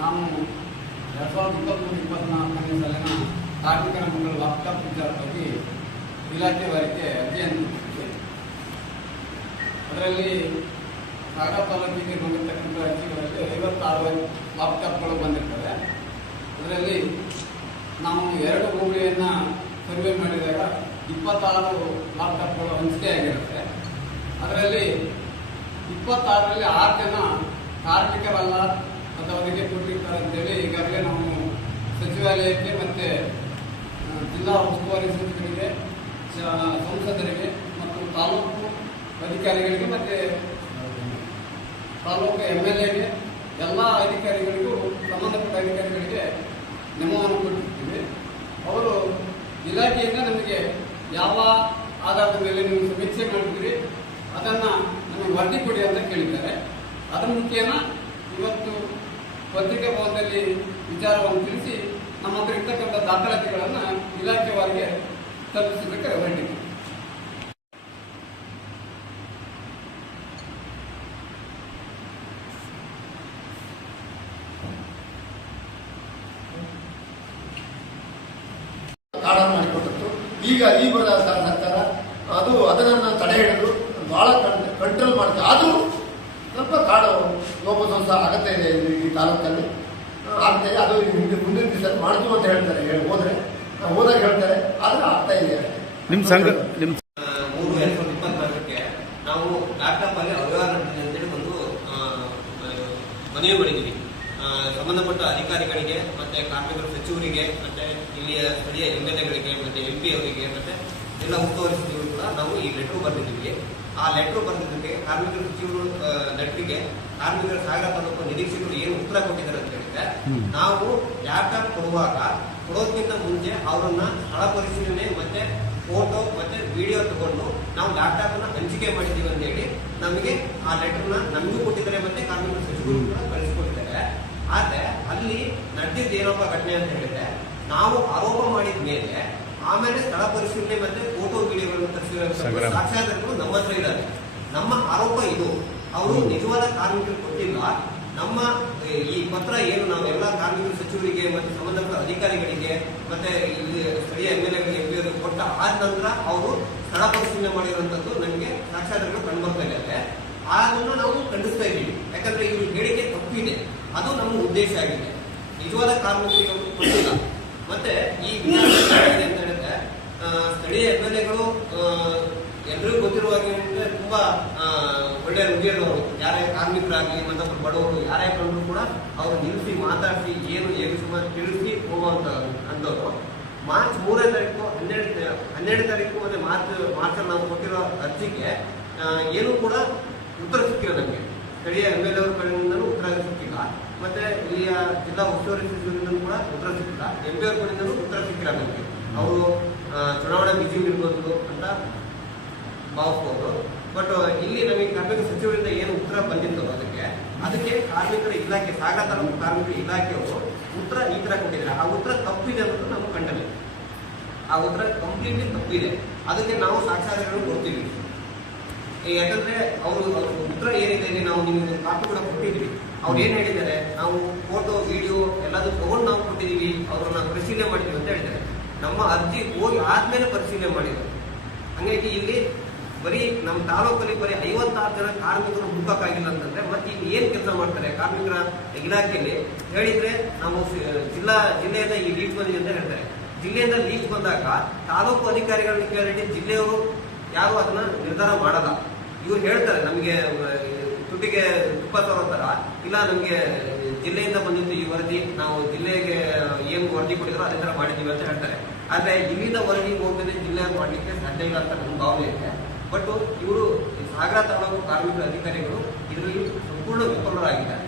ನಾವು ಎರಡು ಸಾವಿರದ ಇಪ್ಪತ್ತ್ಮೂರು ಇಪ್ಪತ್ತ್ನಾಲ್ಕನೇ ಸಾಲಿನ ಕಾರ್ಮಿಕರ ಮಕ್ಕಳ ಲ್ಯಾಪ್ಟಾಪ್ ವಿಚಾರ ಬಗ್ಗೆ ಇಲಾಖೆ ವಾರಿಗೆ ಅರ್ಜಿಯನ್ನು ಕೊಟ್ಟಿದ್ದೇನೆ ಅದರಲ್ಲಿ ಸಾಗರ ತಾಲೂಕಿಗೆ ಬಂದಿರತಕ್ಕಂಥ ಅರ್ಜಿಗಳಲ್ಲಿ ಐವತ್ತಾರು ಲ್ಯಾಪ್ಟಾಪ್ಗಳು ಬಂದಿರ್ತವೆ. ಅದರಲ್ಲಿ ನಾವು ಎರಡು ಭೂಮಿಯನ್ನು ಸರ್ವೆ ಮಾಡಿದಾಗ ಇಪ್ಪತ್ತಾರು ಲ್ಯಾಪ್ಟಾಪ್ಗಳು ಹಂಚಿಕೆ ಆಗಿರುತ್ತೆ. ಅದರಲ್ಲಿ ಇಪ್ಪತ್ತಾರರಲ್ಲಿ ಆರು ಜನ ಕಾರ್ಮಿಕರಲ್ಲ ಮತ್ತು ಅವರಿಗೆ ಅಂತೇಳಿ ಈಗಾಗಲೇ ನಾವು ಸಚಿವಾಲಯಕ್ಕೆ ಮತ್ತು ಜಿಲ್ಲಾ ಉಸ್ತುವಾರಿ ಸಚಿವರಿಗೆ ಸಂಸದರಿಗೆ ಮತ್ತು ತಾಲೂಕು ಅಧಿಕಾರಿಗಳಿಗೆ ಮತ್ತು, ತಾಲೂಕು ಎಂ ಎಲ್ ಎಗೆ ಎಲ್ಲ ಅಧಿಕಾರಿಗಳಿಗೂ, ಸಂಬಂಧಪಟ್ಟ ಅಧಿಕಾರಿಗಳಿಗೆ ನೆಮವನ್ನು ಕೊಟ್ಟಿರ್ತೀವಿ. ಅವರು ಇಲಾಖೆಯಿಂದ ನಮಗೆ ಯಾವ ಆಧಾರದ ಮೇಲೆ ನೀವು ಸಮೀಕ್ಷೆ ಮಾಡಿದ್ರಿ ಅದನ್ನು ನಮಗೆ ವರದಿ ಕೊಡಿ ಅಂತ ಕೇಳಿದ್ದಾರೆ. ಅದರ ಮುಖೇನ ಇವತ್ತು ಪತ್ರಿಕಾ ಭವನದಲ್ಲಿ ವಿಚಾರವನ್ನು ತಿಳಿಸಿ ನಮ್ಮ ಹತ್ರ ಇರ್ತಕ್ಕಂಥ ದಾಖಲಾತಿಗಳನ್ನು ಇಲಾಖೆವಾರಿಗೆ ತಲುಪಿಸೋದಕ್ಕೆ ಹೊರಟಿದೆ. ಮಾಡಿಕೊಟ್ಟದ್ದು. ಈಗ ಈ ಬರ ಸರ್ಕಾರ, ಅದು ಅದನ್ನು ತಡೆ ಹಿಡಿದು ಬಹಳ ಕಂಟ್ರೋಲ್ ಮಾಡುತ್ತೆ ಆದರೂ ಲೋಪದೋಷ ಅಗತ್ಯ ಇದೆ ಈ- ಈ ತಾಲೂಕಲ್ಲಿ. ಆಗ್ತಾ ಇದೆ ಅದು ಹಿಂದೆ ಮುಂದಿನ ದಿವಸ ಮಾಡ್ತೀವಿ ಅಂತ ಹೇಳ್ತಾರೆ ಹೇಳಿ- ಹೋದ್ರೆ. ಆ, ಹೋದಾಗ ಹೇಳ್ತಾರೆ ಆದ್ರೆ ಆಗ್ತಾ ಇದೆ ನಿಮ್ಮ ಸಂಘ ನಿಮ್ಮ ಮೂರು ಎರಡ್ ಸಾವಿರದ ಇಪ್ಪತ್ನಾಲ್ಕಕ್ಕೆ ನಾವು ಲ್ಯಾಪ್ಟಾಪ್ ಅಲ್ಲಿ ಅವ್ಯವಹಾರ ನಡೆದಿದೆ ಅಂತೇಳಿ ಒಂದು ಮನವಿ ಮಾಡಿದ್ದೀವಿ. ಸಂಬಂಧಪಟ್ಟ ಅಧಿಕಾರಿಗಳಿಗೆ ಮತ್ತೆ ಕಾರ್ಮಿಕರ ಸಚಿವರಿಗೆ ಮತ್ತೆ ಇಲ್ಲಿಯ ಸ್ಥಳೀಯ ಎಂ ಎಲ್ ಎಗಳಿಗೆ ಮತ್ತೆ ಎಂ ಪಿ ಅವರಿಗೆ ಮತ್ತೆ ಎಲ್ಲ ಉಸ್ತುವಾರಿ ಸಚಿವರು ಕೂಡ ನಾವು ಈ ಲೆಟರ್ ಬರೆದಿದ್ದೀವಿ. ಆ ಲೆಟರ್ ಬಂದಿದ್ದಕ್ಕೆ ಕಾರ್ಮಿಕರ ಸಚಿವರು ಲೆಟರ್ಗೆ ಕಾರ್ಮಿಕರ ಸಾಗರ ತಾಲೂಕು ನಿರೀಕ್ಷಕರು ಏನು ಉತ್ತರ ಕೊಟ್ಟಿದ್ದಾರೆ ಅಂತ ಹೇಳಿದ್ರೆ ನಾವು ಲ್ಯಾಪ್ಟಾಪ್ ಕೊಡುವಾಗ ಕೊಡೋದಕ್ಕಿಂತ ಮುಂಚೆ ಅವರನ್ನ ಸ್ಥಳ ಪರಿಶೀಲನೆ ಮತ್ತೆ ಫೋಟೋ ಮತ್ತೆ ವಿಡಿಯೋ ತಗೊಂಡು ನಾವು ಲ್ಯಾಪ್ಟಾಪ್ ಅನ್ನ ಹಂಚಿಕೆ ಮಾಡಿದ್ದೀವಿ ಅಂತ ಹೇಳಿ ನಮಗೆ ಆ ಲೆಟರ್ನ ನಮಗೂ ಕೊಟ್ಟಿದ್ದಾರೆ ಮತ್ತೆ ಕಾರ್ಮಿಕರ ಸಚಿವರು ಕೂಡ ಕಳಿಸ್ಕೊಟ್ಟಿದ್ದಾರೆ. ಆದ್ರೆ ಅಲ್ಲಿ ನಡೆದಿದ್ದ ಏನಪ್ಪ ಘಟನೆ ಅಂತ ಹೇಳಿದ್ರೆ ನಾವು ಆರೋಪ ಮಾಡಿದ ಮೇಲೆ ಆಮೇಲೆ ಸ್ಥಳ ಪರಿಶೀಲನೆ ಮತ್ತೆ ಫೋಟೋ ಸಾಕ್ಷಾಧಾರಗಳು ಸಾಕ್ಷ್ಯಾಧಾರಗಳು ನಮ್ಮ ಹತ್ರ ಇದ್ದಾರೆ. ನಮ್ಮ ಆರೋಪ ಇದು. ಅವರು ನಿಜವಾದ ಕಾರ್ಮಿಕರು ಕೊಟ್ಟಿಲ್ಲ. ನಮ್ಮ ಈ ಪತ್ರ ಏನು ನಾವು ಎಲ್ಲ ಕಾರ್ಮಿಕ ಸಚಿವರಿಗೆ ಮತ್ತೆ ಸಂಬಂಧಪಟ್ಟ ಅಧಿಕಾರಿಗಳಿಗೆ ಮತ್ತೆ ಇಲ್ಲಿ ಸ್ಥಳೀಯ ಎಂ ಎಲ್ ಎಂ ಪಿ ಕೊಟ್ಟ ಆದ ನಂತರ ಅವರು ಸ್ಥಳ ಪರಿಶೀಲನೆ ಮಾಡಿರುವಂತದ್ದು ನಮಗೆ ಸಾಕ್ಷ್ಯಾಧಾರಗಳು ಕಂಡು ಬರ್ತಾ ಇದೆ ಅದನ್ನ ನಾವು ಖಂಡಿಸ್ತಾ ಇದ್ದೀವಿ. ಯಾಕಂದ್ರೆ ಇವ್ರ ಹೇಳಿಕೆ ತಪ್ಪಿದೆ. ಅದು ನಮ್ಮ ಉದ್ದೇಶ ಆಗಿದೆ. ನಿಜವಾದ ಕಾರ್ಮಿಕರಿಗೆ ಅವರು ಕೊಟ್ಟಿಲ್ಲ. ಮತ್ತೆ ಈ ವಿಚಾರ ಏನಾಗಿದೆ ಅಂತ ಹೇಳಿದ್ರೆ ಆ, ಸ್ಥಳೀಯ ಎಂ ಎಲ್ ಎಗಳು ಎಲ್ರಿಗೂ ಗೊತ್ತಿರುವ ಹಾಗೆ ತುಂಬಾ ಒಳ್ಳೆ ಹೃದಯದವರು ಯಾರೇ ಕಾರ್ಮಿಕರಾಗಲಿ ಮತ್ತೊಬ್ಬರು ಬಡವರು, ಯಾರೇ ಕಂಡ್ರು ಕೂಡ ಅವ್ರು ನಿಲ್ಲಿಸಿ ಮಾತಾಡಿಸಿ, ಏನು ಏನು ಸುಮಾರು ತಿಳಿಸಿ ಹೋಗುವಂತ ಅಂದವರು ಮಾರ್ಚ್ ಮೂರನೇ ತಾರೀಕು, ಹನ್ನೆರಡು ಹನ್ನೆರಡು ತಾರೀಕು ಮತ್ತೆ ಮಾರ್ಚ್ ಮಾರ್ಚಲ್ಲಿ ನಾವು ಕೊಟ್ಟಿರೋ ಅರ್ಜಿಗೆ ಏನು ಕೂಡ ಉತ್ತರ ಸಿಕ್ಕಿಲ್ಲ ನಮಗೆ. ಸ್ಥಳೀಯ ಎಂ ಎಲ್ ಅವ್ರ ಕಡೆಯಿಂದಲೂ ಉತ್ತರ ಸಿಕ್ಕಿಲ್ಲ. ಮತ್ತೆ ಇಲ್ಲಿಯ ಜಿಲ್ಲಾ ಉಸ್ತುವಾರಿ ಸಚಿವರಿಂದಲೂ ಕೂಡ ಉತ್ತರ ಸಿಕ್ಕಿಲ್ಲ. ಎಂ ಪಿ ಅವ್ರ ಕಡೆಯಿಂದಲೂ ಉತ್ತರ ಸಿಕ್ಕಿಲ್ಲ ನಮಗೆ. ಅವರು ಇರ್ಬೋದು ಅಂತ ಭಾವಿಸ್ಬೋದು ಬಟ್ ಇಲ್ಲಿ ನಮಗೆ ಕಾರ್ಮಿಕ ಸಚಿವರಿಂದ ಏನು ಉತ್ತರ ಬಂದಿತ್ತು ಅದಕ್ಕೆ ಅದಕ್ಕೆ ಕಾರ್ಮಿಕರ ಇಲಾಖೆ, ಸಾಗರ ಕಾರ್ಮಿಕರ ಇಲಾಖೆಯವರು ಉತ್ತರ ಈ ಥರ ಕೊಟ್ಟಿದ್ದಾರೆ. ಆ ಉತ್ತರ ತಪ್ಪಿದೆ ಅನ್ನೋದು ನಮ್ಮ ಕಂಡಲ್ಲಿ. ಆ ಉತ್ತರ ಕಂಪ್ಲೀಟ್ಲಿ ತಪ್ಪಿದೆ. ಅದಕ್ಕೆ ನಾವು ಸಾಕ್ಷಾಧಾರಗಳು ಕೊಡ್ತೀವಿ. ಯಾಕಂದ್ರೆ ಅವರು ಉತ್ತರ ಏನಿದೆ ನಾವು ನಿಮಗೆ ಕಾಪಿ ಕೂಡ ಕೊಟ್ಟಿದ್ವಿ ಅವ್ರು ಏನ್ ಹೇಳಿದ್ದಾರೆ? ನಾವು ಫೋಟೋ ವಿಡಿಯೋ ಎಲ್ಲದೂ ತಗೊಂಡು ನಾವು ಕೊಟ್ಟಿದೀವಿ ಅವ್ರನ್ನ ಪರಿಶೀಲನೆ ಮಾಡಿದ್ವಿ ಅಂತ ಹೇಳಿದ್ದಾರೆ. ನಮ್ಮ ಅರ್ಜಿ ಹೋಗಿ ಆದ್ಮೇಲೆ ಪರಿಶೀಲನೆ ಮಾಡಿದ್ರು. ಹಂಗಾಗಿ ಇಲ್ಲಿ ಬರೀ ನಮ್ಮ ತಾಲೂಕಲ್ಲಿ ಬರೀ ಐವತ್ತಾರು ಜನ ಕಾರ್ಮಿಕರು ಹುಡುಕಾಗಿಲ್ಲ ಅಂತಂದ್ರೆ ಮತ್ತೆ ಇಲ್ಲಿ ಏನ್ ಕೆಲಸ ಮಾಡ್ತಾರೆ? ಕಾರ್ಮಿಕರ ಇಲಾಖೆಯಲ್ಲಿ ಹೇಳಿದ್ರೆ ನಾವು ಜಿಲ್ಲಾ, ಜಿಲ್ಲೆಯಿಂದ ಈ ಲೀಸ್ಟ್ ಬಂದಿದೆ ಅಂತ ಹೇಳ್ತಾರೆ. ಜಿಲ್ಲೆಯಿಂದ ಲೀಸ್ಟ್ ಬಂದಾಗ ತಾಲೂಕು ಅಧಿಕಾರಿಗಳನ್ನ ಕೇಳಿ ಜಿಲ್ಲೆಯವರು ಯಾರು ಅದನ್ನ ನಿರ್ಧಾರ ಮಾಡಲ್ಲ. ಇವ್ರು ಹೇಳ್ತಾರೆ, ನಮಗೆ ತುಟಿಗೆ ತುಪ್ಪ ತರೋತರ ಇಲ್ಲ ನಮಗೆ ಜಿಲ್ಲೆಯಿಂದ ಬಂದಿದ್ದು ಈ ವರದಿ, ನಾವು ಜಿಲ್ಲೆಗೆ ಏನು ವರದಿ ಕೊಟ್ಟಿದ್ರು ಅದೇ ತರ ಮಾಡಿದೀವಿ ಅಂತ ಹೇಳ್ತಾರೆ. ಆದ್ರೆ ವಿವಿಧ ವರದಿ ಹೋಗ್ತದೆ ಜಿಲ್ಲೆ ಮಾಡಲಿಕ್ಕೆ ಸಾಧ್ಯ ಇಲ್ಲ ಅಂತ ನಮ್ಮ ಭಾವನೆ ಇದೆ. ಬಟ್ ಇವರು ಸಾಗರ ತಾಲೂಕು ಕಾರ್ಮಿಕ ಅಧಿಕಾರಿಗಳು ಇದರಲ್ಲಿ ಸಂಪೂರ್ಣ ವಿಫಲರಾಗಿದ್ದಾರೆ.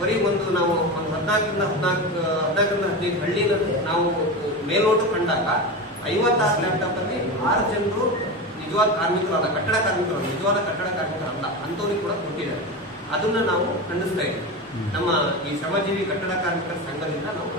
ಬರೀ ಒಂದು ನಾವು ಒಂದು ಹದಿನಾಲ್ಕರಿಂದ ಹದಿನಾಲ್ಕು, ಹದಿನಾಲ್ಕರಿಂದ ಹದಿನೈದು ಹಳ್ಳಿನ ನಾವು ಮೇಲ್ನೋಟ ಕಂಡಾಗ ಐವತ್ತಾರು ಲ್ಯಾಪ್ಟಾಪ್ ಅಲ್ಲಿ ಆರು ಜನರು ನಿಜವಾದ ಕಾರ್ಮಿಕರಲ್ಲ, ಕಟ್ಟಡ ಕಾರ್ಮಿಕರಲ್ಲ, ನಿಜವಾದ ಕಟ್ಟಡ ಕಾರ್ಮಿಕರಲ್ಲ ಅಂಥವ್ರಿಗೆ ಕೂಡ ಕೊಟ್ಟಿದ್ದಾರೆ. ಅದನ್ನ ನಾವು ಖಂಡಿಸ್ತಾ ಇದ್ದೀವಿ. ನಮ್ಮ ಈ ಶ್ರಮಜೀವಿ ಕಟ್ಟಡ ಕಾರ್ಮಿಕರ ಸಂಘದಿಂದ ನಾವು